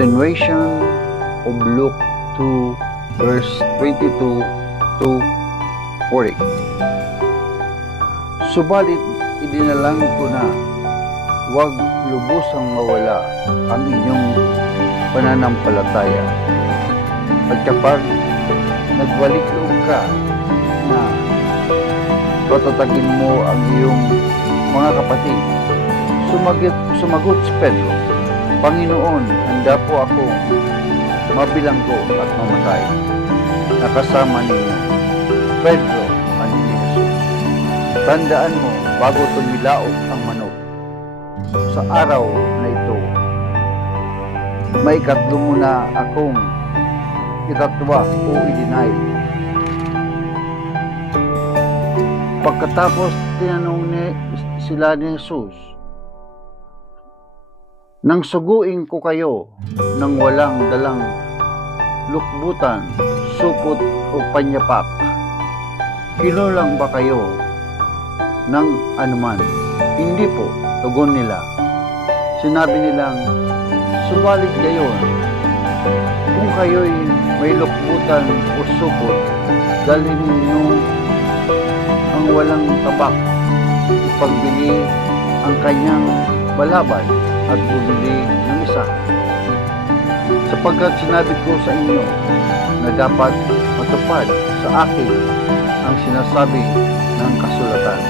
Continuation of Luke 2 verse 22 to 40. Subalit idinalang ko na huwag lubusang mawala ang inyong pananampalataya. At kapag nagbalik loob ka na patatagin mo ang iyong mga kapatid, sumagot si Pedro, Panginoon, handa po ako mabilanggo at mamatay na kasama ninyo. Pedro, ani ni Jesus, tandaan mo bago tumilaok ang manok sa araw na ito, may ikatlo mo na akong itatwa o i-deny. Pagkatapos tinanong sila ni Jesus, nang suguin ko kayo ng walang dalang lukbutan, supot o panyapak, kinulang ba kayo ng anuman? Hindi po, tugon nila. Sinabi nilang, subalit gayon, kung kayo'y may lukbutan o supot, dalhin ninyo ang walang tabak, ipagbili ang kanyang balaban at bumili ng isa. Sapagkat sinabi ko sa inyo na dapat matupad sa akin ang sinasabi ng kasulatan.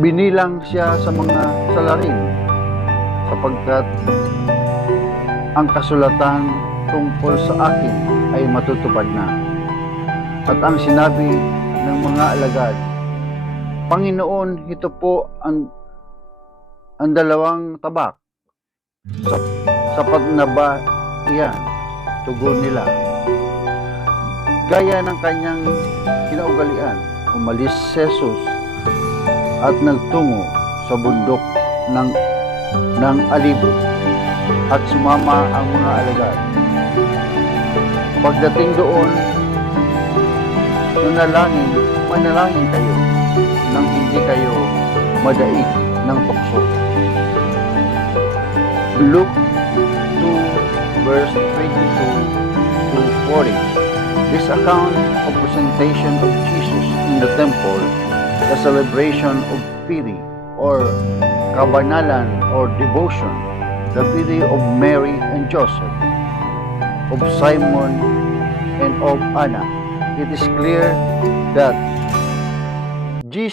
Binilang siya sa mga salarin sapagkat ang kasulatan tungkol sa akin ay matutupad na. At ang sinabi ng mga alagad, Panginoon, ito po ang dalawang tabak. Sapat na ba iyan? Tugon nila. Gaya ng kanyang kinaugalian, umalis si Jesus at nagtungo sa bundok ng Alibo at sumama ang mga alagad. Pagdating doon, manalangin kayo nang hindi kayo madaig ng tukso. Luke 2 verse 22 to 40. This account of presentation of Jesus in the temple, the celebration of pity or kabanalan or devotion, the pity of Mary and Joseph, of Simon and of Anna. It is clear that Jesus